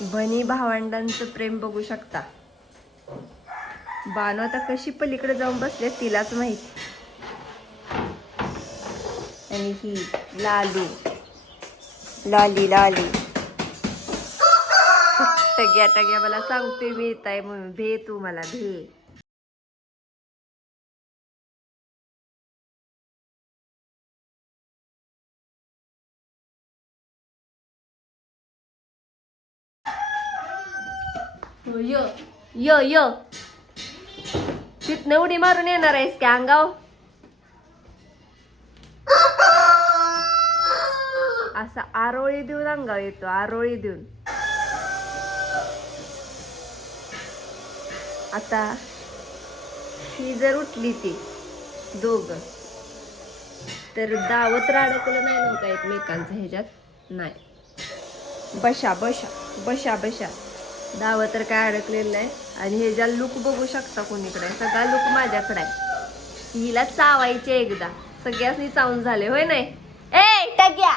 बहिणी भावंडांचं प्रेम बघू शकता. बानू आता कशी पलीकडे जाऊन बसले तिलाच माहिती. आणि ही लालू लाली लाली टग्या टग्या मला सांगतोय मी येत आहे म्हणून. भे तू मला भे. य य य तिथनं उडी मारून येणार आहेस की अंगाव. असा आरोळी देऊन अंगाव येतो. आरोळी देऊन. आता ही जर उठली ती दोघं तर दावत राडकलं नाही नव्हतं एकमेकांचं ह्याच्यात. नाही. बशा बशा बशा बशा दावं तर काय अडकलेलं नाही. आणि हे ज्या लुक बघू शकता कोणीकडे सगळा लुक माझ्याकडे आहे. हिला चावायचे एकदा. सगळ्यासनी चावून झाले होय नाही. ए टग्या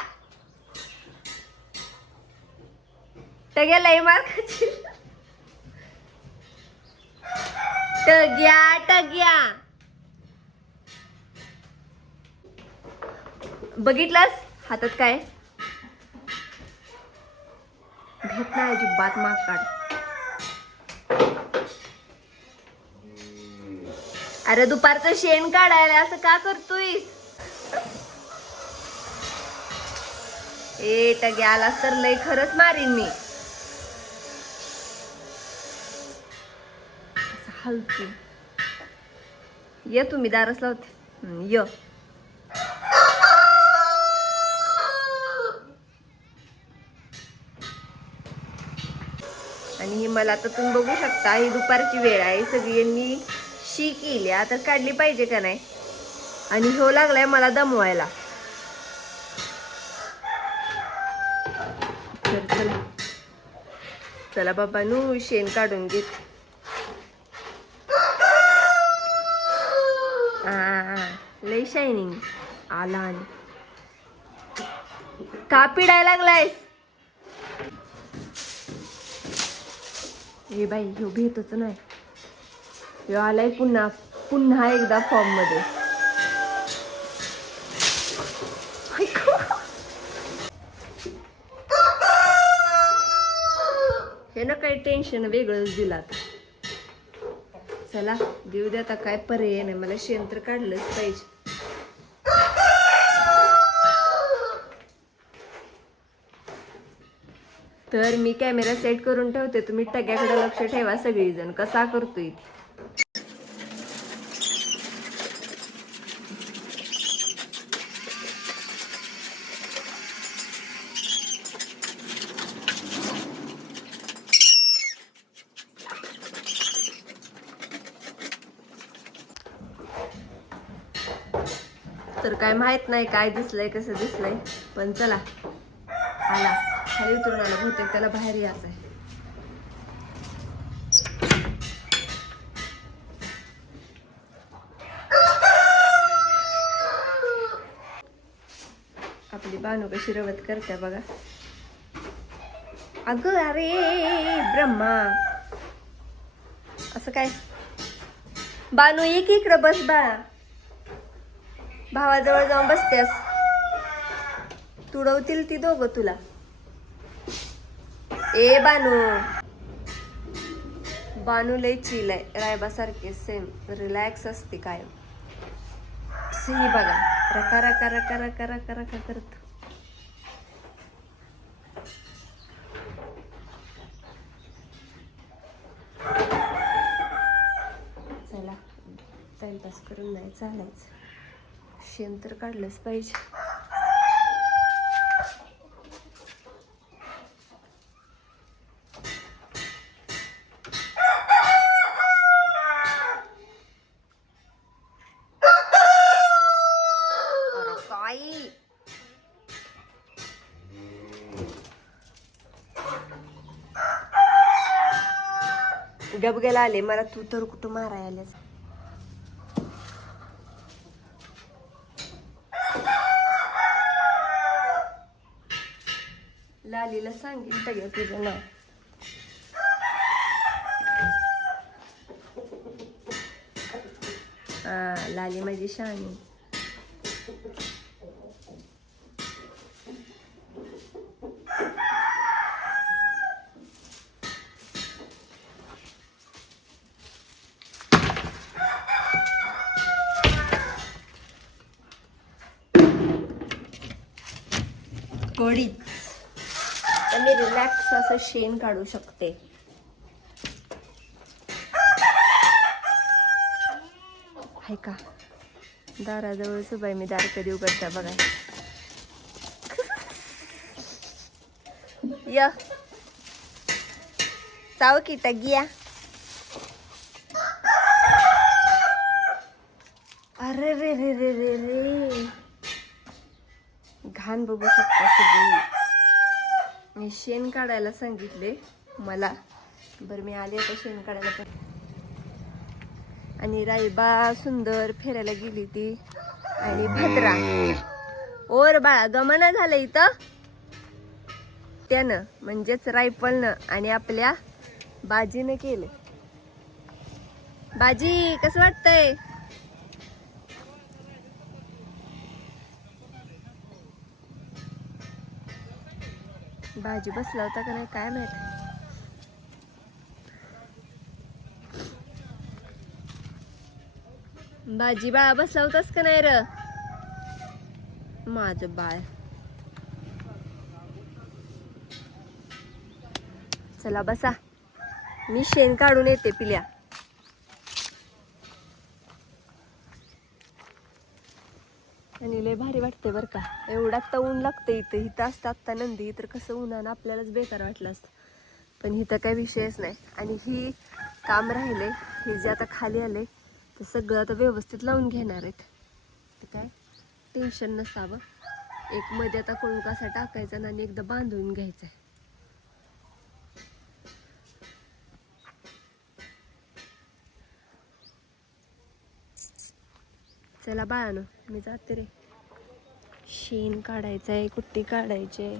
टग्या लय मार खाशील. टग्या टग्या बघितलास हातात काय घेत नाही अजिबात. माग काढ. अरे दुपारचं शेण काढायला असं का करतोय. ए टग्या आलास तर लय खरंच मारीन मी. हलकी ये तुम्ही दारच लावते. य आणि ही मला तर तुम्ही बघू शकता ही दुपारची वेळ आहे. सगळी यांनी शी केली तर काढली पाहिजे का नाही. आणि ह्यो लागलाय मला दमवायला. चला चला बाबा नू शेण काढून घेत. लय शायनिंग आला. आणि का पिडायला लागलायस. हे बाई ह्यो भेटच नाही. ह्यो आलाय पुन्हा पुन्हा एकदा फॉर्म मध्ये. हे ना काही टेन्शन वेगळंच दिलात. चला देऊ द्या आता काय पर्याय नाही. मला शेण तर काढलंच पाहिजे. तर मी कॅमेरा सेट करून ठेवते. तुम्ही टग्याकडे लक्ष ठेवा सगळीजण कसा करतोय. तर काय माहित नाही काय दिसलंय कसं दिसलंय. पण चला आला खाली उतरून आला. बहुतेक त्याला बाहेर यायचं आहे. आपली बानू कशी रवत करते बघा. अगं अरे ब्रह्मा असं काय. बानू ये की इकडं बस. बाळा भावाजवळ जाऊन बसतेस. तुडवतील ती दोघं तुला. ए बानू बानू लय चिल आहे. रायबा सारखे सेम रिलॅक्स असते कायम. सही बघा रका रका रका रका रका रका करत. चला टाइमपास करून नाही चालायचं. शेण तर काढलंच पाहिजे. डबग्याला आले मला. तू तर कुठं माराय आल्यास. लालीला सांगेन टग्या तुझं नाव. हा लाली माझी शहाणी. गोडीच तर मी रिलॅक्स असं शेण काढू शकते. आहे का दाराजवळ सुबाई मी दार कधी उघडता बघा. य चाव की टगिया. अरे रे रे रे रे रे घाण बघू शकता सगळी. मी शेण काढायला सांगितले मला. बरं मी आले आता शेण काढायला. पण आणि राईबा सुंदर फिरायला गेली ती. आणि भद्रा ओर बाळा गमना झालं इथं त्यानं म्हणजेच रायफलनं आणि आपल्या बाजीनं केलं. बाजी कसं वाटतंय? बाजी बसला होता का नाही काय माहित. बाजी बाळा बसला होतास का नाही र माझं बाळ. चला बसा मी शेण काढून येते पिल्या. आणि लय भारी वाटते बर का. एवढा तर ऊन लागतं इथं. इथं असतं आत्ता नंदी तर कसं उन्हानं आपल्यालाच बेकार वाटलं असतं. पण इथं काही विषयच नाही. आणि ही काम राहिले हे जे आता खाली आले ते सगळं आता व्यवस्थित लावून घेणार आहेत. तर काय टेन्शन नसावं. एक मध्ये आता कोणकासा टाकायचा आणि एकदा बांधून घ्यायचा. चला बाळानो मी जाते रे. शेण काढायचंय कुट्टी काढायचे.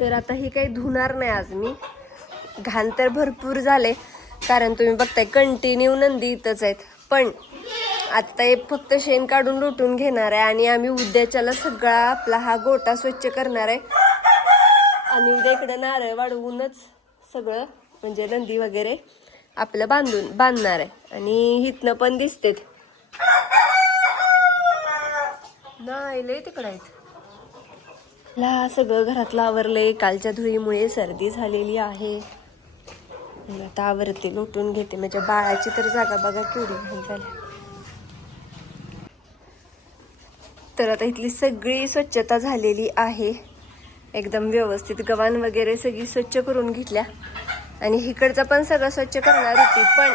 तर आता हे काही धुणार नाही आज मी. घाण तर भरपूर झाले कारण तुम्ही बघताय कंटिन्यू नंदी इथंच आहेत. पण आता हे फक्त शेण काढून लुटून घेणार आहे आणि आम्ही उद्याच्याला सगळा आपला हा गोटा स्वच्छ करणार आहे. आणि उद्या इकडं नारळ वाढवूनच सगळं म्हणजे नंदी वगैरे आपलं बांधणार आहे. आणि हिथनं पण दिसते नाही लय तिकडं आहेत. ला सगळं घरातलं आवरलंय. कालच्या धुळीमुळे सर्दी झालेली आहे. आता आवरते लुटून घेते. माझ्या बाळाची तर जागा बघा केवढी घाण झाली. तर आता इथली सगळी स्वच्छता झालेली आहे एकदम व्यवस्थित. गव्हाण वगैरे सगळी स्वच्छ करून घेतल्या. आणि इकडचं पण सगळं स्वच्छ करणार होती. पण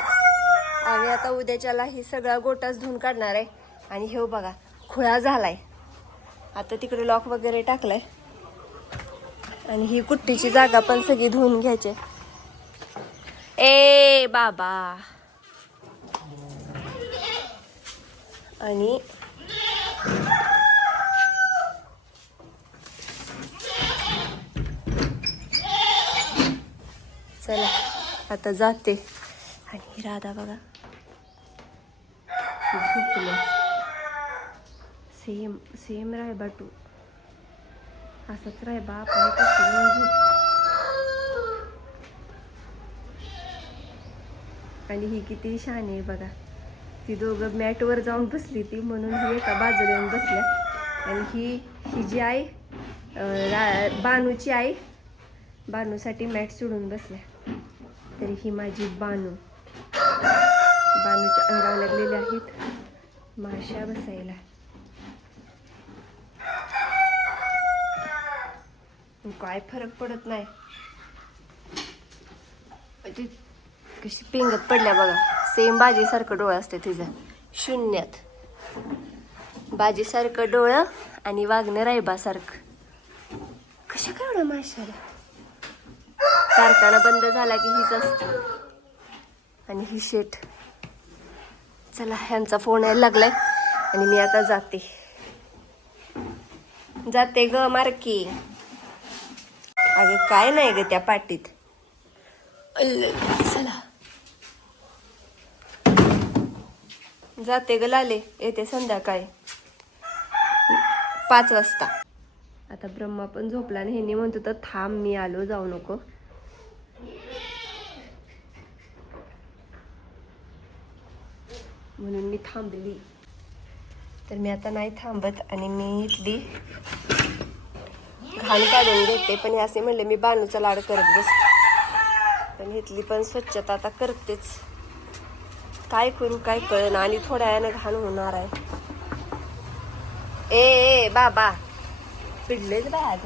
आम्ही आता उद्याच्याला ही सगळा गोटाच धुवून काढणार आहे. आणि हे बघा खुळा झालाय. आता तिकडे लॉक वगैरे टाकलाय. आणि ही कुट्टीची जागा पण सगळी धुवून घ्यायची. ए बाबा आणि चला आता जाते. आणि राधा बघा झोपलं. सेम सेम राय बाटू असंच राय बाप. आणि ही किती छान आहे बघा. ती दोघं मॅटवर जाऊन बसली ती म्हणून ही एका बाजूला येऊन बसल्या. आणि ही जी आई बानूची आई बानूसाठी मॅट सोडून बसल्या. तरी ही माझी बानूच्या अंगावर लागलेल्या आहेत माश्या बसायला. काय फरक पडत नाही. कशी पिंगत पडल्या बघा. सेम बाजीसारखं डोळं असते तिचं शून्यात. बाजीसारखं डोळं आणि वागणं रायबासारखं. कशा काय एवढं माशाला कारखाना बंद झाला की हीच असते. आणि ही शेट. चला ह्यांचा फोन यायला लागलाय आणि मी आता जाते ग मारकी. अगे काय नाही ग त्या पाटीत. चला जाते ग लाले, येते संध्याकाळी 5 वाजता. आता ब्रह्मा पण झोपला आणि ह्यांनी म्हणतो तर थांब मी आलो, जाऊ नको. म्हणून मी थांबली. तर मी आता नाही थांबत आणि मी इथली घाण काढून घेते. पण हे असे म्हणले मी बानूचा लाड करत बसते, पण इथली पण स्वच्छता आता करतेच. काय करू काय कळना आणि थोड्या वेळानं घाण होणार आहे. ए बाबा पिडलेच बाहेर